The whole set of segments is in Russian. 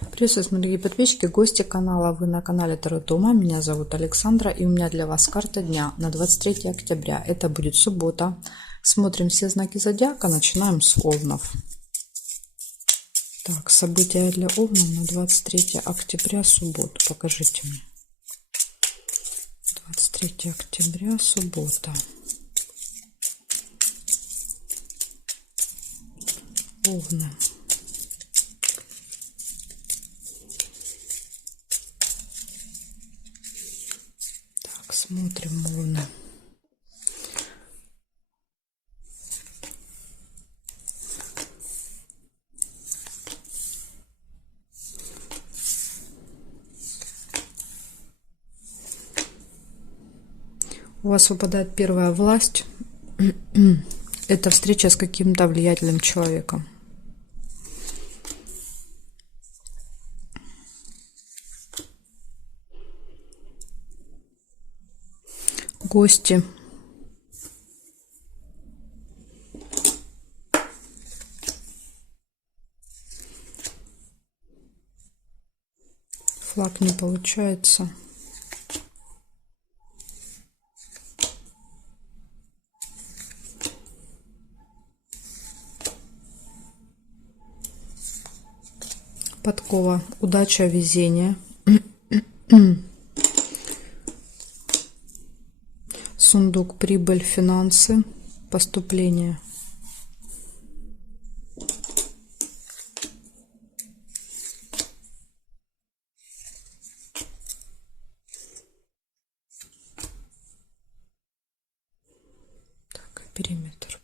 Приветствую, дорогие подписчики, гости канала. Вы на канале Таро Тома. Меня зовут Александра, и у меня для вас карта дня на 23 октября. Это будет суббота. Смотрим все знаки зодиака. Начинаем с Овнов. Так, события для Овнов на 23 октября, субботу. Покажите мне. 23 октября, суббота. Овны. Так, смотрим Овны. У вас выпадает первая власть. Это встреча с каким-то влиятельным человеком. Гости. Флаг не получается. Подкова. Удача, везение. Сундук. Прибыль, финансы, поступление. Так, периметр.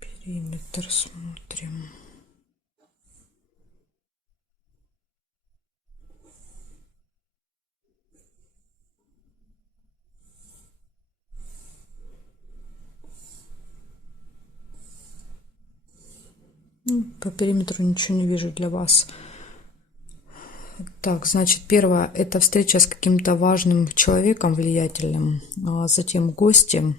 Периметр смотрим. По периметру ничего не вижу для вас. Так, значит, первое – это встреча с каким-то важным человеком, влиятельным, затем гости,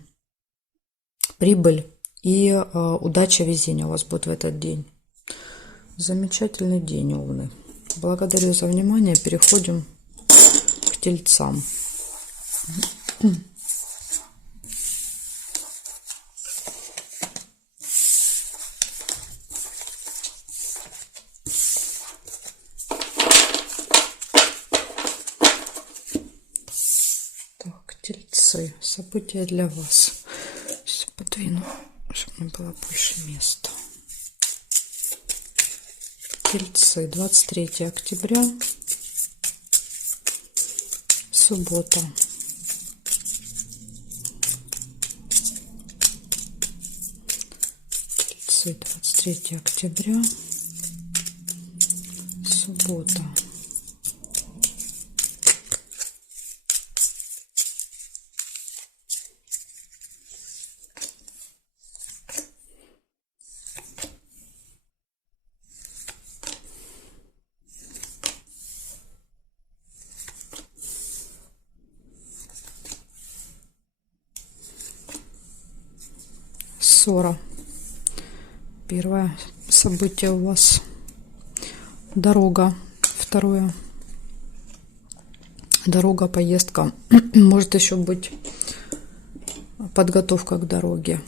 прибыль и удача, везение у вас будет в этот день. Замечательный день, Овны. Благодарю за внимание. Переходим к Тельцам. Тельцы. События для вас. Сейчас подвину, чтобы мне было больше места. Тельцы. 23 октября. Суббота. Тельцы. 23 октября. Суббота. Ссора. Первое событие у вас. Дорога. Второе. Дорога, поездка. Может еще быть подготовка к дороге.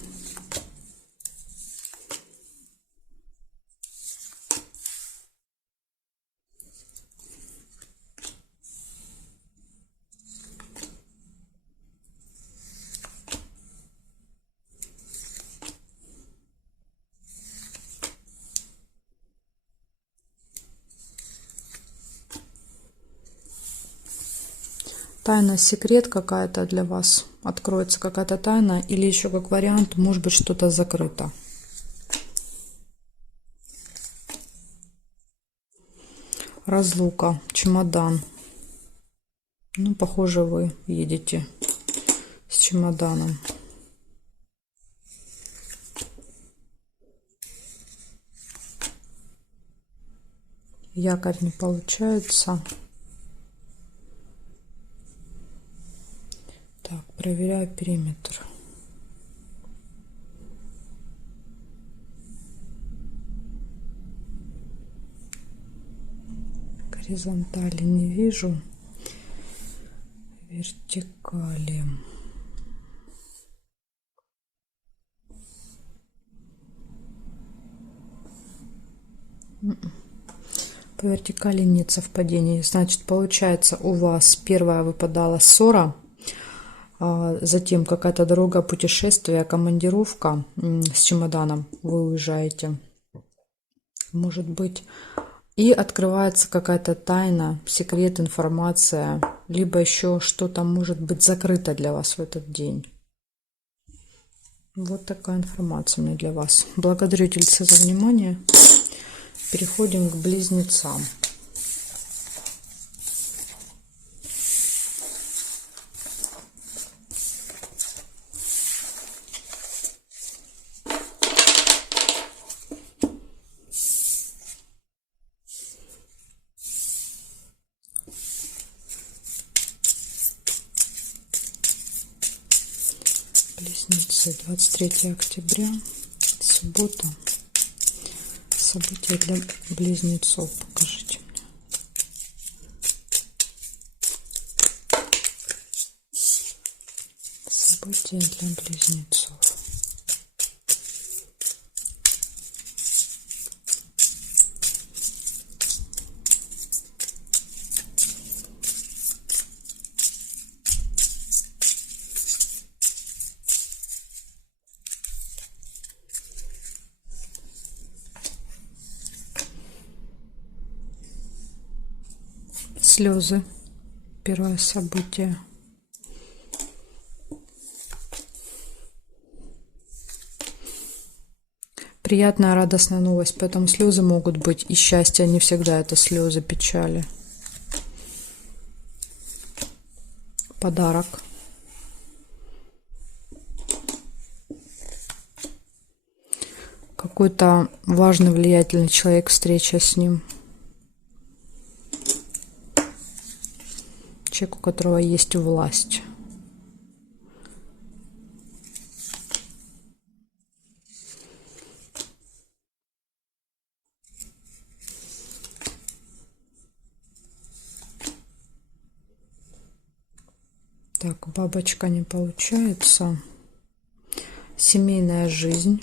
Тайна, секрет какая-то для вас. Откроется какая-то тайна. Или еще как вариант, может быть, что-то закрыто. Разлука. Чемодан. Ну, похоже, вы едете с чемоданом. Якорь не получается. Так, проверяю периметр. Горизонтали не вижу. Вертикали. По вертикали нет совпадений. Значит, получается, у вас первая выпадала ссора, затем какая-то дорога, путешествие, командировка с чемоданом. Вы уезжаете. Может быть. И открывается какая-то тайна, секрет, информация. Либо еще что-то может быть закрыто для вас в этот день. Вот такая информация у меня для вас. Благодарю, тельцы, за внимание. Переходим к близнецам. Близнецы, 23 октября, суббота. События для близнецов. Покажите мне. События для близнецов. Слезы. Первое событие. Приятная, радостная новость. Поэтому слезы могут быть и счастье. Не всегда это слезы печали. Подарок. Какой-то важный, влиятельный человек, встреча с ним. Человек, у которого есть власть. Так, бабочка не получается. Семейная жизнь.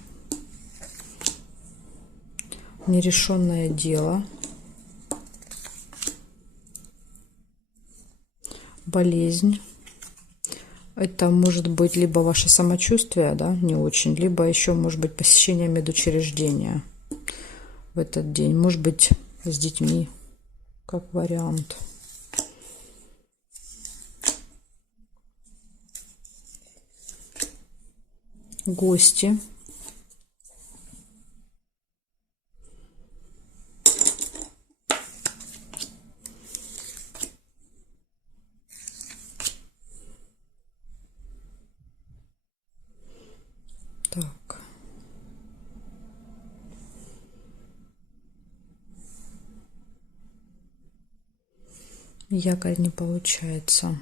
Нерешенное дело. Болезнь. Это может быть либо ваше самочувствие, да, не очень, либо еще может быть посещение медучреждения в этот день. Может быть, с детьми, как вариант. Гости. Так. Якорь не получается.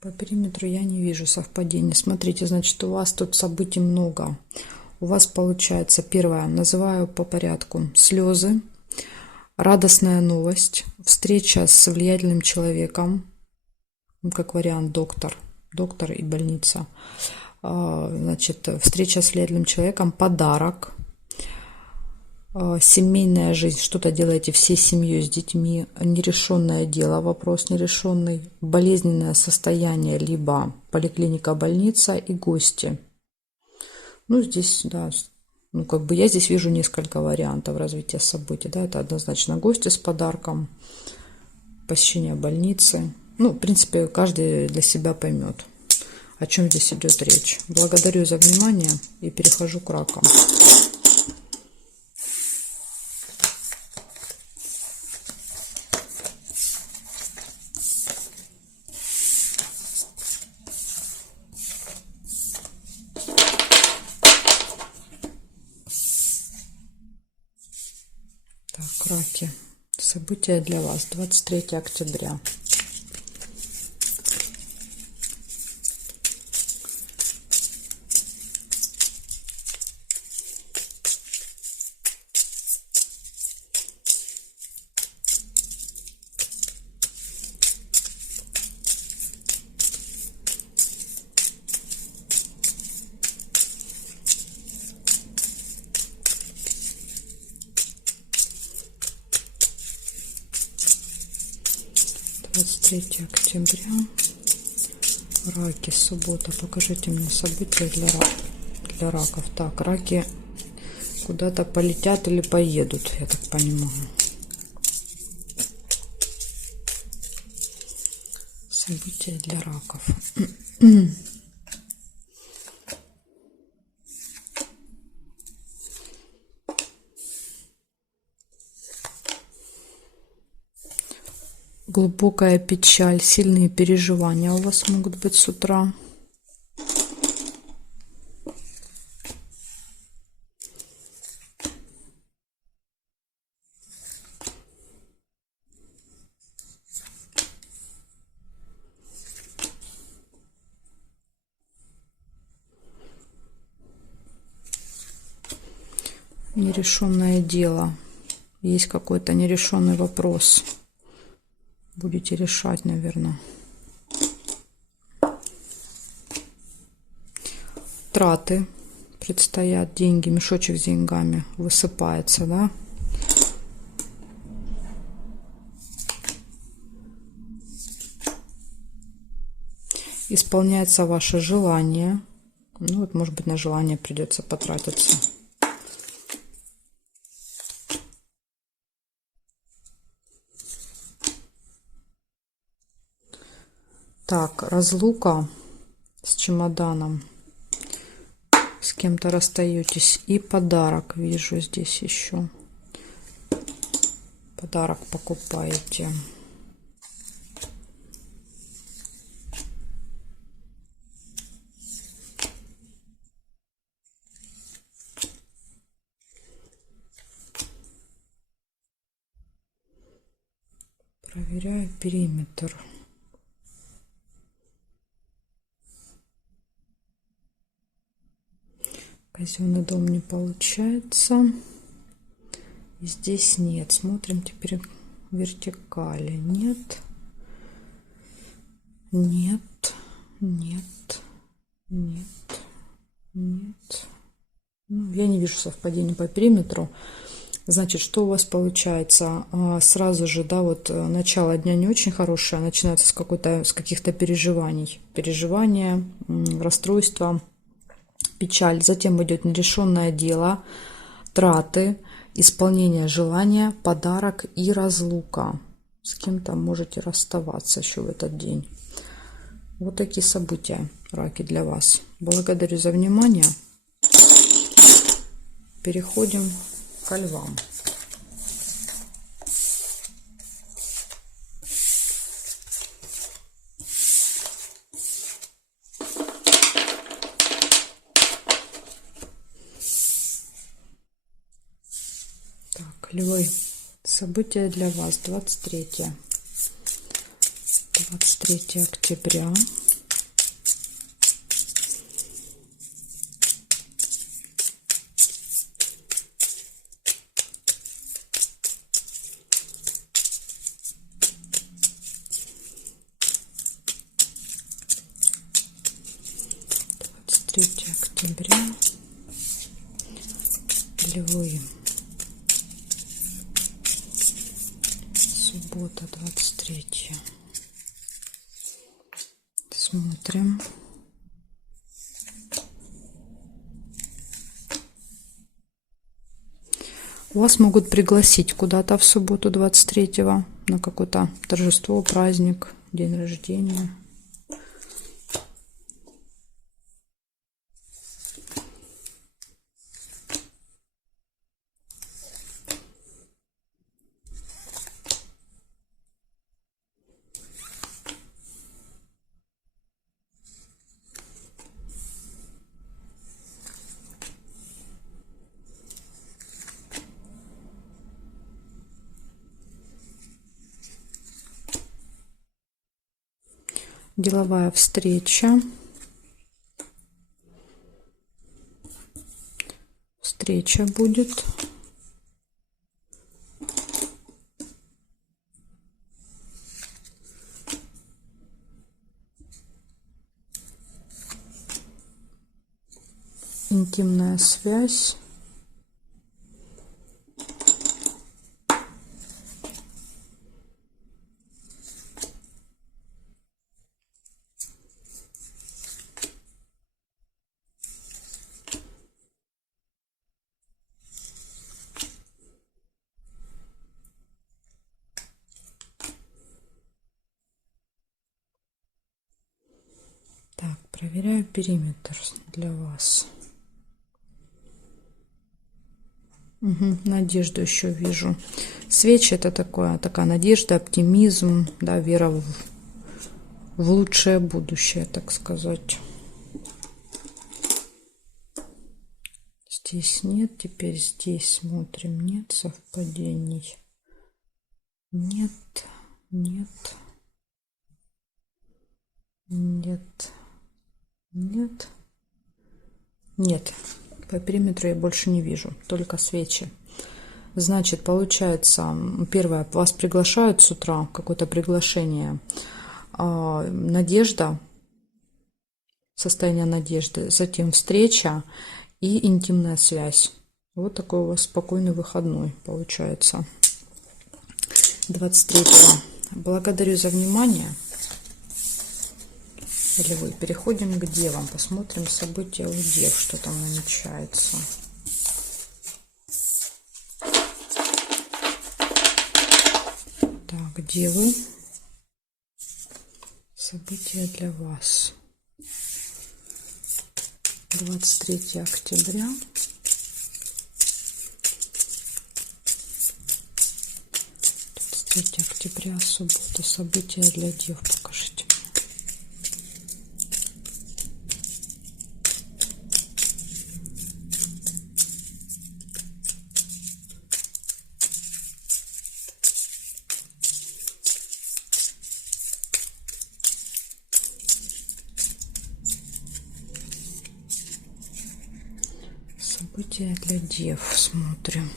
По периметру я не вижу совпадений. Смотрите, значит, у вас тут событий много. У вас получается, первое, называю по порядку, слезы, радостная новость, встреча с влиятельным человеком, как вариант доктор и больница. Значит, встреча с влиятельным человеком, подарок, семейная жизнь, что-то делаете всей семьей с детьми, нерешенное дело, вопрос нерешенный, болезненное состояние, либо поликлиника, больница и гости. Ну, здесь, да, ну, как бы я здесь вижу несколько вариантов развития событий, да, это однозначно гости с подарком, посещение больницы. Ну, в принципе, каждый для себя поймет, о чем здесь идет речь. Благодарю за внимание и перехожу к ракам. Так, раки. События для вас. 23 октября. 23 октября. Раки, суббота. Покажите мне события для раков. Так, раки куда-то полетят или поедут, я так понимаю. События для раков. Глубокая печаль, сильные переживания у вас могут быть с утра. Нерешенное дело. Есть какой-то нерешенный вопрос. Будете решать, наверное. Траты предстоят, деньги, мешочек с деньгами высыпается, да? Исполняется ваше желание. Ну вот, может быть, на желание придется потратиться. Так, разлука с чемоданом. С кем-то расстаетесь. И подарок вижу здесь еще. Подарок покупаете. Проверяю периметр. Казенный дом не получается. И здесь нет. Смотрим теперь вертикали. Нет. Нет. Нет. Нет. Нет. Ну, я не вижу совпадений по периметру. Значит, что у вас получается? Сразу же, да, вот начало дня не очень хорошее, начинается с каких-то переживаний. Переживания, расстройства, печаль. Затем идет нерешенное дело, траты, исполнение желания, подарок и разлука. С кем-то можете расставаться еще в этот день. Вот такие события, раки, для вас. Благодарю за внимание. Переходим ко львам. Так, львы. События для вас. 23 октября. Октября. Львы. Суббота, 23. Смотрим. Вас могут пригласить куда-то в субботу 23-го на какое-то торжество, праздник, день рождения. Деловая встреча. Встреча будет. Интимная связь. Проверяю периметр для вас. Угу, надежду еще вижу. Свечи — это такая надежда, оптимизм, да, вера в лучшее будущее, так сказать. Здесь нет, теперь здесь смотрим. Нет совпадений. Нет, нет, нет, нет, нет. По периметру я больше не вижу, только свечи. Значит, получается, первое, вас приглашают с утра, какое-то приглашение, надежда, состояние надежды, затем встреча и интимная связь. Вот такой у вас спокойный выходной получается. 23-го. Благодарю за внимание. Или вы. Переходим к девам. Посмотрим события у дев, что там намечается. Так, девы. События для вас. 23 октября. 23 октября, суббота. События для дев. Покажите мне. События для дев. Смотрим.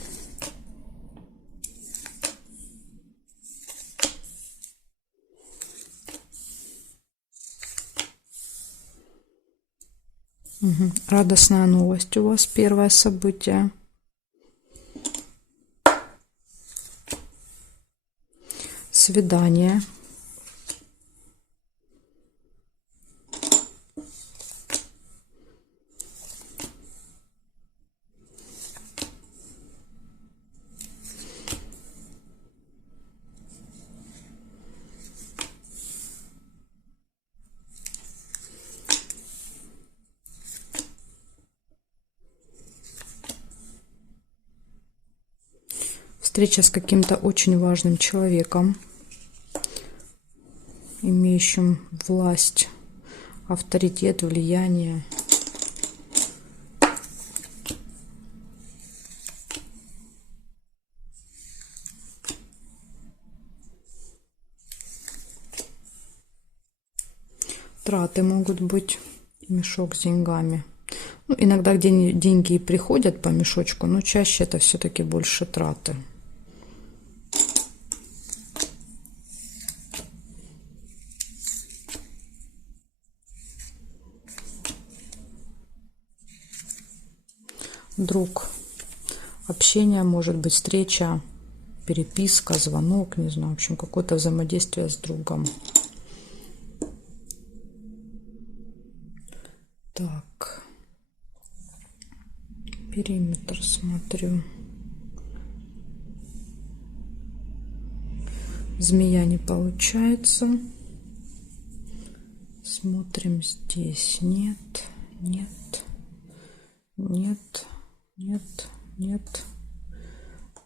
Угу. Радостная новость у вас. Первое событие. Свидание. Встреча с каким-то очень важным человеком, имеющим власть, авторитет, влияние. Траты могут быть, мешок с деньгами. Ну, иногда деньги и приходят по мешочку, но чаще это все-таки больше траты. Друг. Общение, может быть, встреча, переписка, звонок, не знаю, в общем, какое-то взаимодействие с другом. Так. Периметр смотрю. Змея не получается. Смотрим здесь. Нет, нет, нет, нет, нет.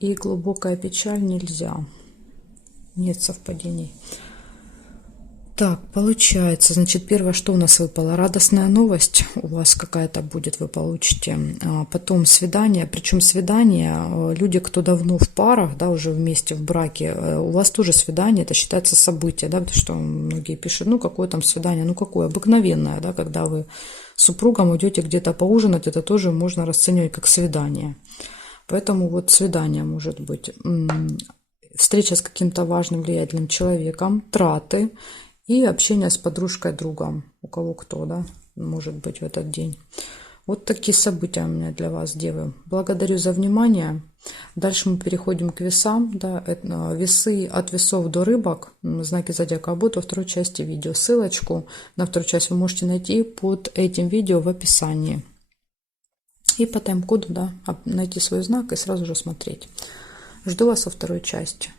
И глубокая печаль нельзя. Нет совпадений. Так, получается, значит, первое, что у нас выпало, радостная новость у вас какая-то будет, вы получите. Потом свидание, причем свидание, люди, кто давно в парах, да, уже вместе в браке, у вас тоже свидание, это считается событие, да, потому что многие пишут, ну, какое там свидание, ну, какое, обыкновенное, да, когда вы с супругом идете где-то поужинать, это тоже можно расценивать как свидание. Поэтому вот свидание может быть, встреча с каким-то важным, влиятельным человеком, траты, и общение с подружкой, другом, у кого кто, да, может быть в этот день. Вот такие события у меня для вас, девы. Благодарю за внимание. Дальше мы переходим к весам. Да, весы от весов до рыбок, знаки зодиака, будут во второй части видео. Ссылочку на вторую часть вы можете найти под этим видео в описании. И по тайм-коду, да, найти свой знак и сразу же смотреть. Жду вас во второй части.